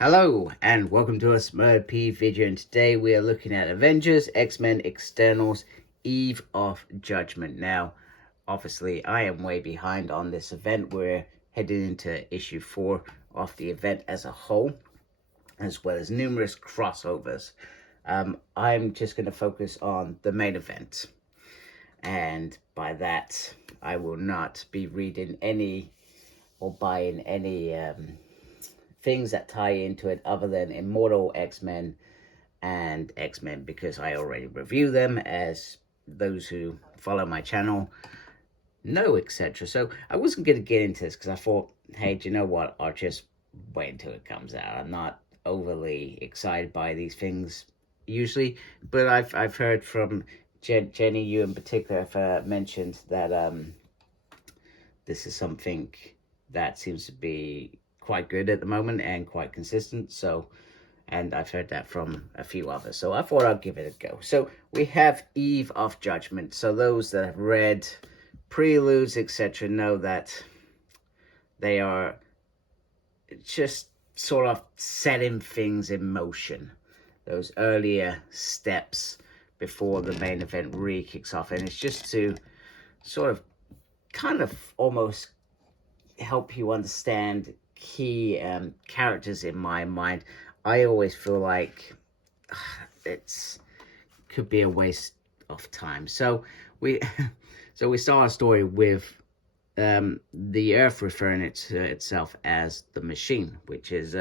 Hello and welcome to a Smurp video, and today we are looking at Avengers X-Men Externals Eve of Judgment. Now, obviously I am way behind on this event. We're heading into issue 4 of the event as a whole, as well as numerous crossovers. I'm just going to focus on the main event, and by that I will not be reading any or buying any things that tie into it other than Immortal X-Men and X-Men, because I already review them, as those who follow my channel know, etc. So I wasn't going to get into this because I thought, hey, do you know what, I'll just wait until it comes out. I'm not overly excited by these things usually, but I've heard from Jenny, you in particular, have mentioned that this is something that seems to be quite good at the moment and quite consistent. So, and I've heard that from a few others, so I thought I'd give it a go. So we have Eve of Judgment. So those that have read preludes, etc., know that they are just sort of setting things in motion, those earlier steps before the main event really kicks off. And it's just to sort of kind of almost help you understand key characters in my mind. I always feel like it's could be a waste of time. So we start our story with the Earth referring to itself as the Machine, which is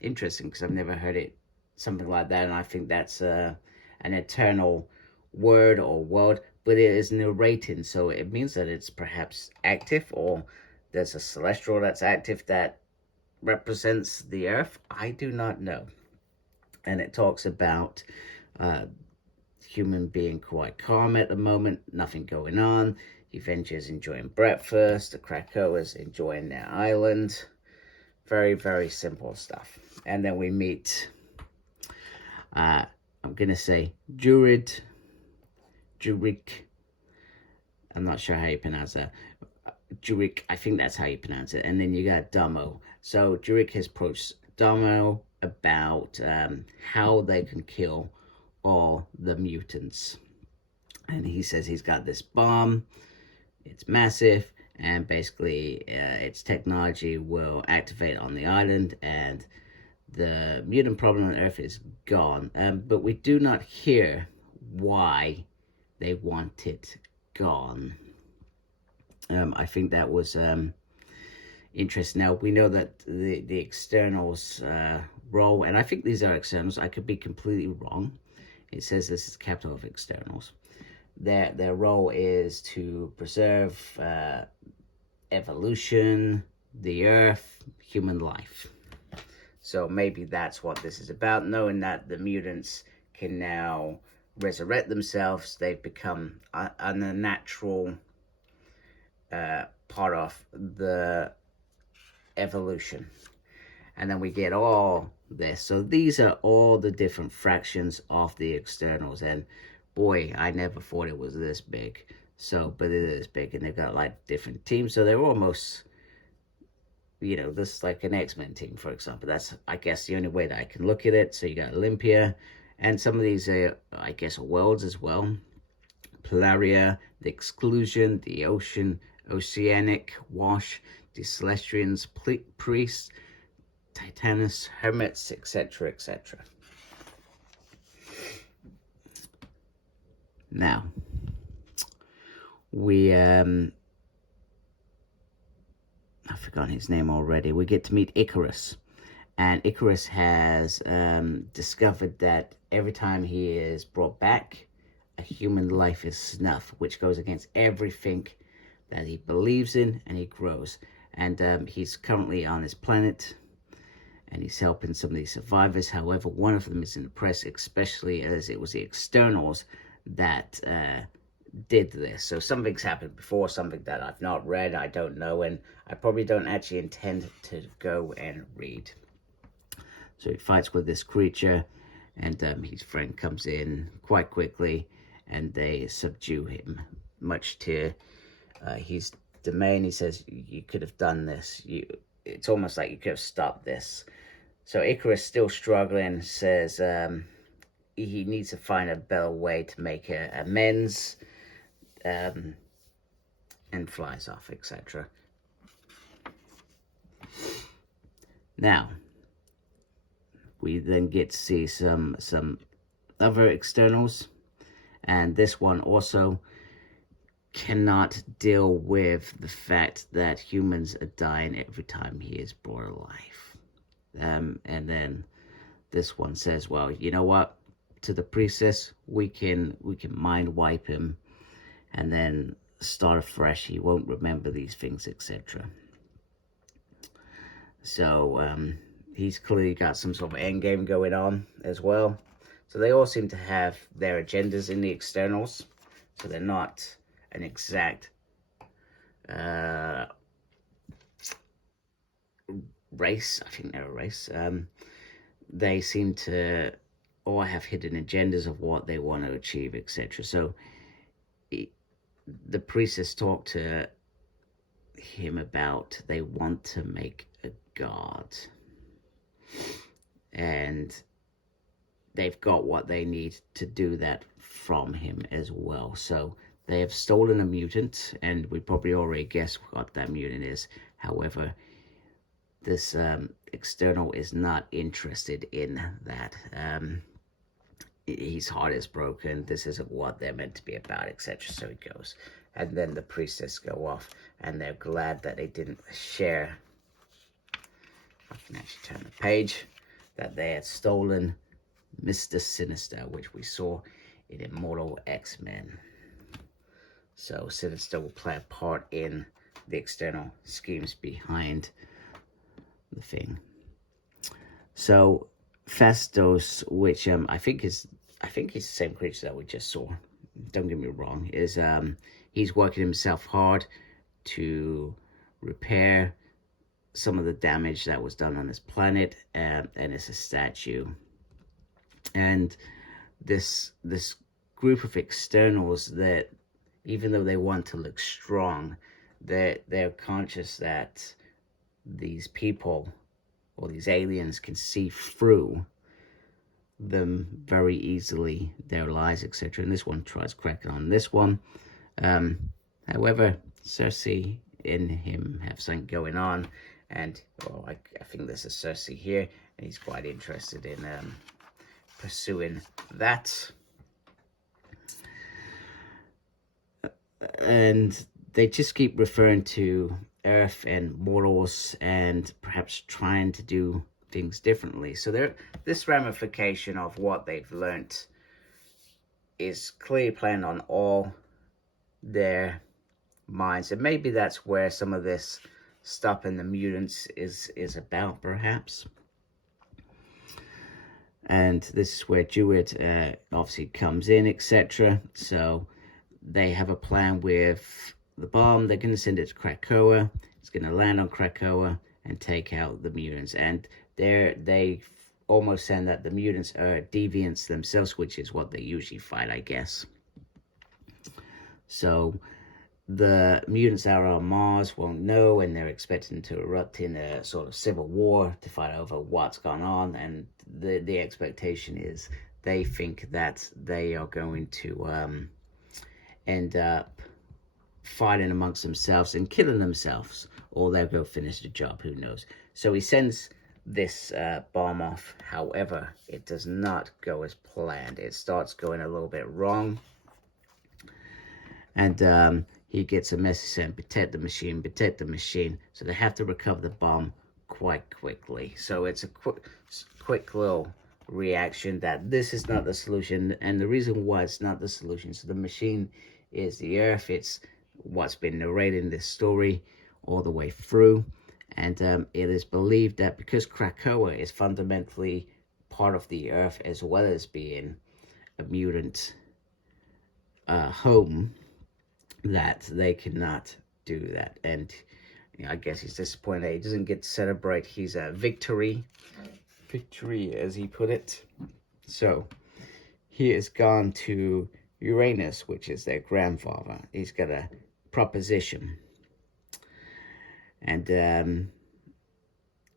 interesting because I've never heard it something like that, and I think that's an eternal word or world, but it is narrating, so it means that it's perhaps active, or there's a celestial that's active that represents the Earth. I do not know. And it talks about human being quite calm at the moment, nothing going on. The Avengers enjoying breakfast, the Krakoas enjoying their island. Very, very simple stuff. And then we meet, I'm going to say Jurik. I'm not sure how you pronounce that. Jurik, I think that's how you pronounce it. And then you got Damo. So Jurik has approached Damo about how they can kill all the mutants. And he says he's got this bomb. It's massive. And basically, its technology will activate on the island. And the mutant problem on Earth is gone. But we do not hear why they want it gone. I think that was interesting. Now, we know that the externals role, and I think these are externals, I could be completely wrong. It says this is capital of externals. Their role is to preserve evolution, the Earth, human life. So maybe that's what this is about, knowing that the mutants can now resurrect themselves. They've become a unnatural part of the evolution. And then we get all this. So these are all the different fractions of the externals. And boy, I never thought it was this big. So, but it is big. And they've got like different teams. So they're almost, you know, this is like an X-Men team, for example. That's, I guess, the only way that I can look at it. So you got Olympia. And some of these are, I guess, worlds as well. Polaria, the Exclusion, the Oceanic Wash, the Celestians, Priests, Titanus, Hermits, etc., etc. Now, we, I've forgotten his name already. We get to meet Icarus. And Icarus has discovered that every time he is brought back, a human life is snuffed, which goes against everything that he believes in, and he grows. And he's currently on his planet, and he's helping some of these survivors. However, one of them is in the press, especially as it was the externals that did this. So something's happened before, something that I've not read, I don't know, and I probably don't actually intend to go and read. So he fights with this creature, and his friend comes in quite quickly, and they subdue him, much to his domain. He says, you could have done this. It's almost like you could have stopped this. So Icarus, still struggling, says he needs to find a better way to make amends, and flies off, etc. Now, we then get to see some other externals, and this one also cannot deal with the fact that humans are dying every time he is brought alive. And then this one says, well, you know what, to the priestess, we can mind wipe him and then start afresh. He won't remember these things, etc. So he's clearly got some sort of end game going on as well. So they all seem to have their agendas in the externals. So they're not an exact race. I think they're a race. They seem to all have hidden agendas of what they want to achieve, etc. So the priestess talked to him about they want to make a god, and they've got what they need to do that from him as well. So they have stolen a mutant, and we probably already guessed what that mutant is. However, this external is not interested in that. His heart is broken. This isn't what they're meant to be about, etc. So he goes. And then the priestess go off, and they're glad that they didn't share. I can actually turn the page. That they had stolen Mr. Sinister, which we saw in Immortal X-Men. So Sinister will play a part in the external schemes behind the thing. So Phastos, which I think he's the same creature that we just saw. Don't get me wrong. Is he's working himself hard to repair some of the damage that was done on this planet, and it's a statue. And this group of externals that, even though they want to look strong, they're conscious that these people or these aliens can see through them very easily, their lies, etc. And this one tries cracking on this one. However, Cersei and him have something going on, and I think this is Cersei here, and he's quite interested in pursuing that. And they just keep referring to Earth and mortals and perhaps trying to do things differently. So this ramification of what they've learnt is clearly playing on all their minds. And maybe that's where some of this stopping the mutants is about, perhaps. And this is where Druid obviously comes in, etc. So they have a plan with the bomb. They're going to send it to Krakoa. It's going to land on Krakoa and take out the mutants. And they almost saying that the mutants are deviants themselves, which is what they usually fight, I guess. So the mutants that are on Mars won't know, and they're expecting to erupt in a sort of civil war to fight over what's gone on. And the expectation is they think that they are going to end up fighting amongst themselves and killing themselves, or they'll go finish the job, who knows. So he sends this bomb off. However, it does not go as planned. It starts going a little bit wrong, and he gets a message saying protect the machine. So they have to recover the bomb quite quickly. So it's a quick little reaction that this is not the solution, and the reason why it's not the solution. So the machine is the Earth. It's what's been narrating this story all the way through, and it is believed that because Krakoa is fundamentally part of the Earth as well as being a mutant home, that they cannot do that. And I guess he's disappointed he doesn't get to celebrate his victory as he put it. So he has gone to Uranus, which is their grandfather. He's got a proposition, and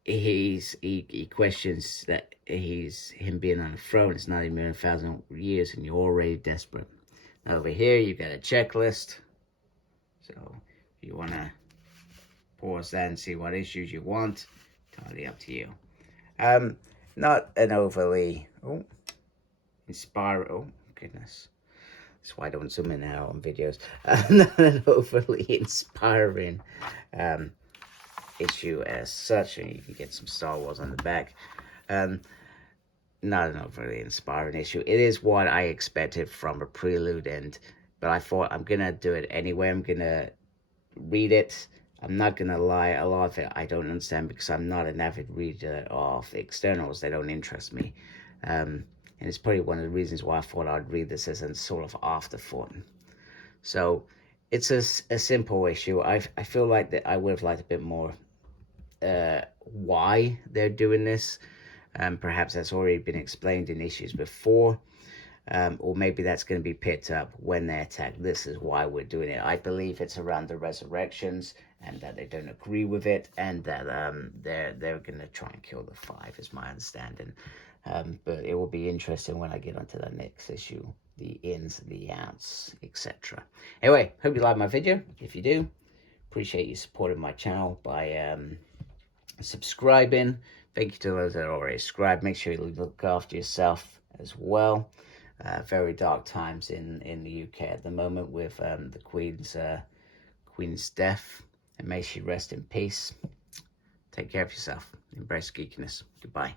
he questions that him being on the throne. It's not even been 1,000 years, and you're already desperate. Over here, you've got a checklist. So if you want to pause that and see what issues you want, totally up to you. Not an overly inspiring. Oh goodness, that's why I don't zoom in now on videos. Not an overly inspiring issue as such, and you can get some Star Wars on the back. Not an overly inspiring issue. It is what I expected from a prelude, but I thought I'm gonna do it anyway. I'm gonna read it. I'm not gonna lie, a lot of it I don't understand because I'm not an avid reader of externals. They don't interest me, and it's probably one of the reasons why I thought I'd read this as a sort of afterthought. So it's a simple issue. I feel like that I would have liked a bit more why they're doing this. Perhaps that's already been explained in issues before, or maybe that's going to be picked up when they attack. This is why we're doing it. I believe it's around the resurrections, and that they don't agree with it, and that they're going to try and kill the Five, is my understanding. But it will be interesting when I get onto the next issue, the ins, the outs, etc. Anyway, hope you like my video. If you do, appreciate you supporting my channel by subscribing. Thank you to those that are already subscribed. Make sure you look after yourself as well. Very dark times in the UK at the moment with the Queen's death, and may she rest in peace. Take care of yourself. Embrace geekiness. Goodbye.